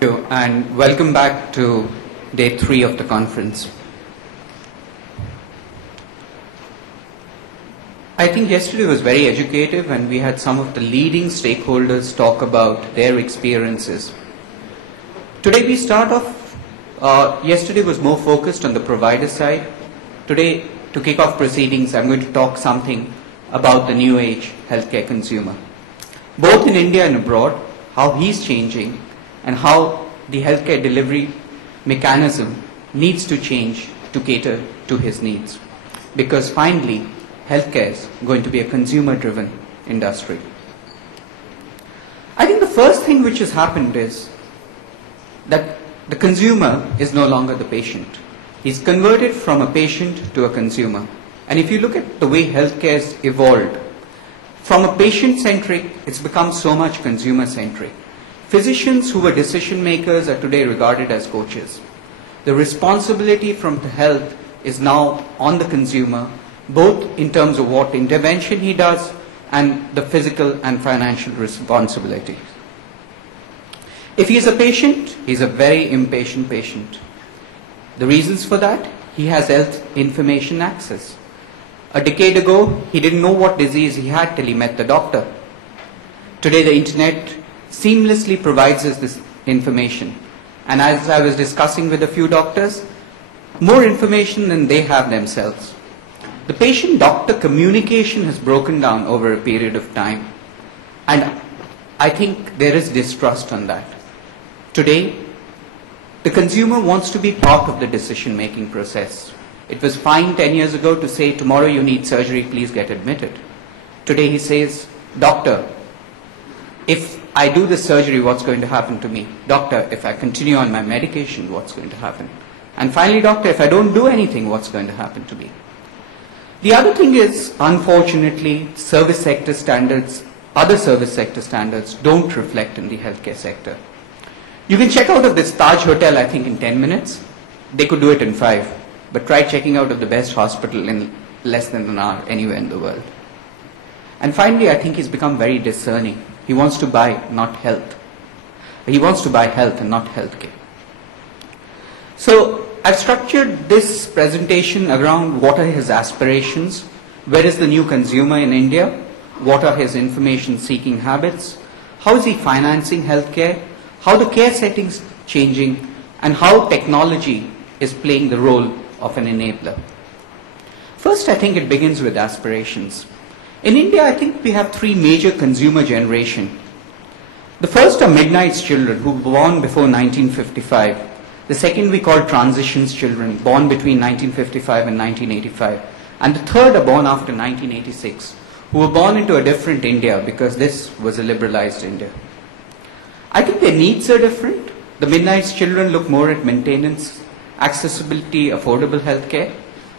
Thank you, and welcome back to day 3 of the conference. I think yesterday was very educative, and we had some of the leading stakeholders talk about their experiences. Today we start off, yesterday was more focused on the provider side. Today, to kick off proceedings, I'm going to talk something about the new age healthcare consumer. Both in India and abroad, how he's changing and how the healthcare delivery mechanism needs to change to cater to his needs. Because finally, healthcare is going to be a consumer-driven industry. I think the first thing which has happened is that the consumer is no longer the patient. He's converted from a patient to a consumer. And if you look at the way healthcare has evolved, from a patient-centric, it's become so much consumer-centric. Physicians who were decision makers are today regarded as coaches. The responsibility from the health is now on the consumer, both in terms of what intervention he does and the physical and financial responsibilities. If he is a patient, he's a very impatient patient. The reasons for that, he has health information access. A decade ago, he didn't know what disease he had till he met the doctor. Today, the internet seamlessly provides us this information. And as I was discussing with a few doctors, more information than they have themselves. The patient-doctor communication has broken down over a period of time. And I think there is distrust on that. Today, the consumer wants to be part of the decision-making process. It was fine 10 years ago to say, tomorrow you need surgery, please get admitted. Today he says, doctor, if I do this surgery, what's going to happen to me? Doctor, if I continue on my medication, what's going to happen? And finally, doctor, if I don't do anything, what's going to happen to me? The other thing is, unfortunately, service sector standards, other service sector standards don't reflect in the healthcare sector. You can check out of this Taj hotel, I think, in 10 minutes. They could do it in 5. But try checking out of the best hospital in less than an hour anywhere in the world. And finally, I think he's become very discerning. He wants to buy not health. He wants to buy health and not healthcare. So I've structured this presentation around what are his aspirations, where is the new consumer in India, what are his information seeking habits, how is he financing healthcare, how the care settings changing, and how technology is playing the role of an enabler. First, I think it begins with aspirations. In India, I think we have 3 major consumer generation. The first are midnight's children who were born before 1955. The second we call transitions children, born between 1955 and 1985. And the third are born after 1986, who were born into a different India because this was a liberalized India. I think their needs are different. The midnight's children look more at maintenance, accessibility, affordable healthcare.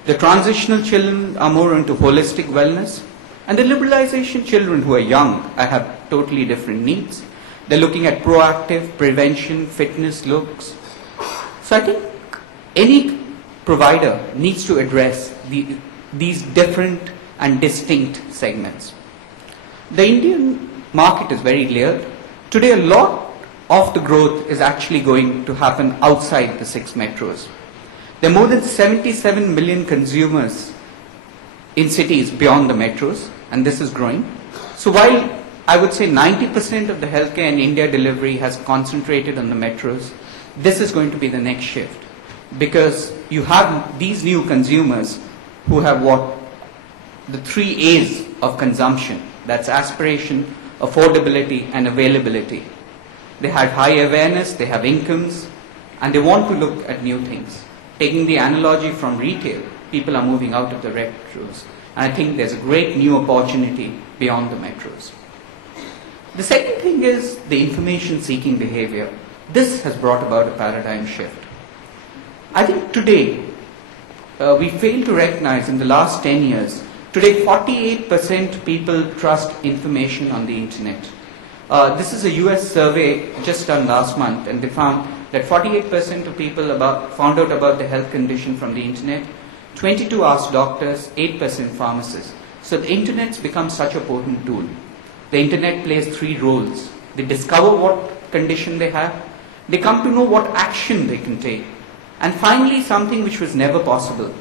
The transitional children are more into holistic wellness. And the liberalization children who are young have totally different needs. They're looking at proactive prevention, fitness, looks. So I think any provider needs to address these different and distinct segments. The Indian market is very clear. Today, a lot of the growth is actually going to happen outside the 6 metros. There are more than 77 million consumers in cities beyond the metros, and this is growing. So while I would say 90% of the healthcare in India delivery has concentrated on the metros, this is going to be the next shift, because you have these new consumers who have what the 3 A's of consumption. That's aspiration, affordability, and availability. They have high awareness, they have incomes, and they want to look at new things. Taking the analogy from retail, people are moving out of the metros. And I think there's a great new opportunity beyond the metros. The second thing is the information seeking behavior. This has brought about a paradigm shift. I think today, we fail to recognize in the last 10 years, today 48% people trust information on the internet. This is a US survey just done last month, and they found that 48% of people found out about the health condition from the internet, 22 asked doctors, 8% pharmacists. So the internet's become such a potent tool. The internet plays 3 roles. They discover what condition they have, They come to know what action they can take. And finally, something which was never possible,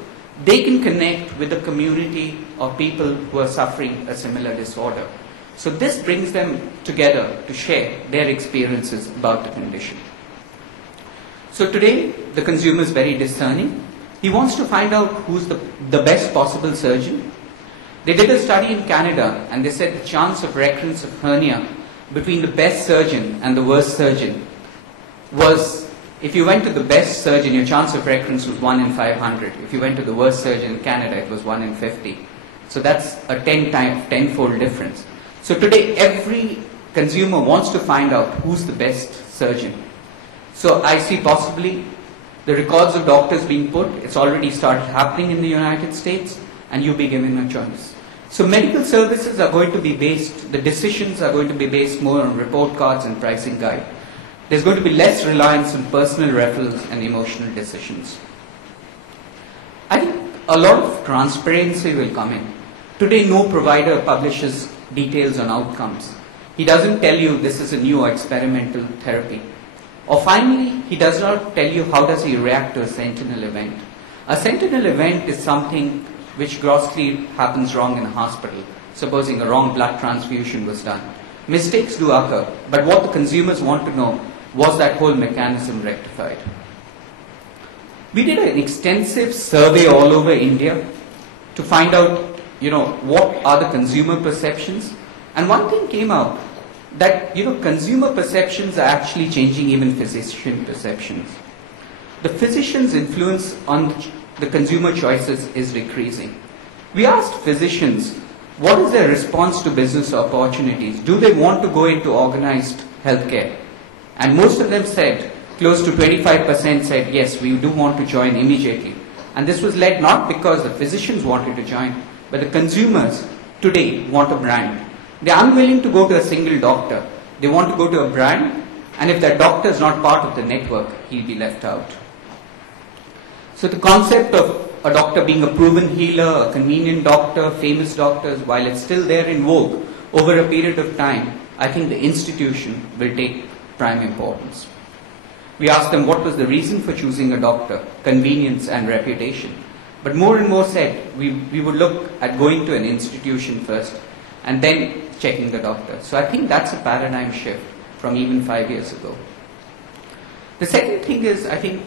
they can connect with a community of people who are suffering a similar disorder. So this brings them together to share their experiences about the condition. So today, the consumer is very discerning. He wants to find out who's the best possible surgeon. They did a study in Canada, and they said the chance of recurrence of hernia between the best surgeon and the worst surgeon was, if you went to the best surgeon, your chance of recurrence was 1 in 500. If you went to the worst surgeon in Canada, it was 1 in 50. So that's a 10-fold difference. So today, every consumer wants to find out who's the best surgeon. So I see possibly the records of doctors being put. It's already started happening in the United States, and you'll be given a choice. So medical services are going to be based, the decisions are going to be based more on report cards and pricing guide. There's going to be less reliance on personal referrals and emotional decisions. I think a lot of transparency will come in. Today, no provider publishes details on outcomes. He doesn't tell you this is a new or experimental therapy. Or finally, he does not tell you how does he react to a sentinel event. A sentinel event is something which grossly happens wrong in a hospital, supposing a wrong blood transfusion was done. Mistakes do occur, but what the consumers want to know, was that whole mechanism rectified? We did an extensive survey all over India to find out, what are the consumer perceptions, and one thing came out that, consumer perceptions are actually changing even physician perceptions. The physician's influence on the consumer choices is decreasing. We asked physicians, what is their response to business opportunities? Do they want to go into organized healthcare? And most of them said, close to 25% said, yes, we do want to join immediately. And this was led not because the physicians wanted to join, but the consumers today want a brand. They are unwilling to go to a single doctor. They want to go to a brand, and if that doctor is not part of the network, he'll be left out. So the concept of a doctor being a proven healer, a convenient doctor, famous doctors, while it's still there in vogue, over a period of time, I think the institution will take prime importance. We asked them what was the reason for choosing a doctor, convenience and reputation. But more and more said, we would look at going to an institution first and then checking the doctor. So I think that's a paradigm shift from even 5 years ago. The second thing is, I think,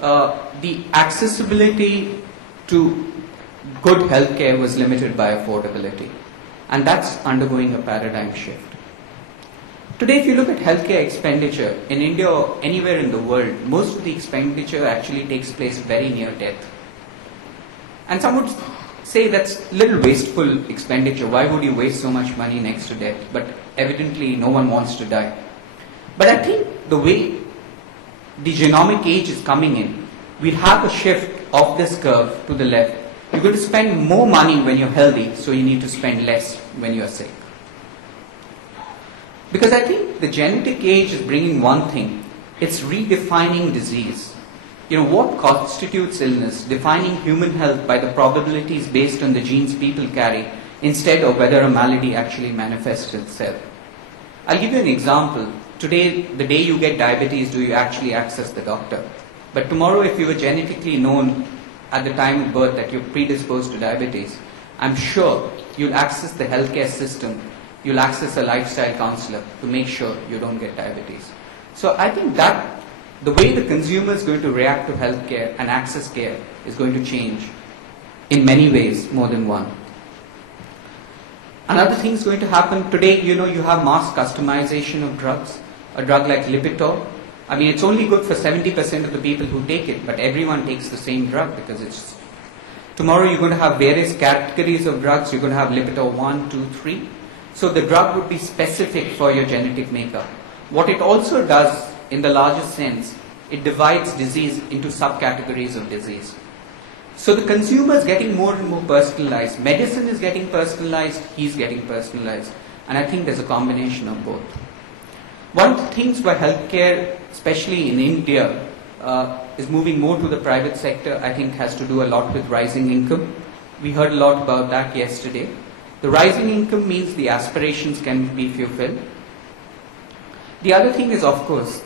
the accessibility to good healthcare was limited by affordability. And that's undergoing a paradigm shift. Today, if you look at healthcare expenditure in India or anywhere in the world, most of the expenditure actually takes place very near death. And some would say that's a little wasteful expenditure. Why would you waste so much money next to death? But evidently, no one wants to die. But I think the way the genomic age is coming in, we'll have a shift of this curve to the left. You're going to spend more money when you're healthy, so you need to spend less when you're sick. Because I think the genetic age is bringing one thing, it's redefining disease. What constitutes illness, defining human health by the probabilities based on the genes people carry, instead of whether a malady actually manifests itself. I'll give you an example. Today, the day you get diabetes, do you actually access the doctor? But tomorrow, if you were genetically known at the time of birth that you're predisposed to diabetes, I'm sure you'll access the healthcare system, you'll access a lifestyle counselor to make sure you don't get diabetes. So I think that the way the consumer is going to react to healthcare and access care is going to change in many ways, more than one. Another thing is going to happen today, you have mass customization of drugs. A drug like Lipitor, it's only good for 70% of the people who take it, but everyone takes the same drug because it's... Tomorrow you're going to have various categories of drugs. You're going to have Lipitor 1, 2, 3. So the drug would be specific for your genetic makeup. What it also does, in the largest sense, it divides disease into subcategories of disease. So the consumer is getting more and more personalized. Medicine is getting personalized, he's getting personalized. And I think there's a combination of both. One of the things where healthcare, especially in India, is moving more to the private sector, I think has to do a lot with rising income. We heard a lot about that yesterday. The rising income means the aspirations can be fulfilled. The other thing is, of course,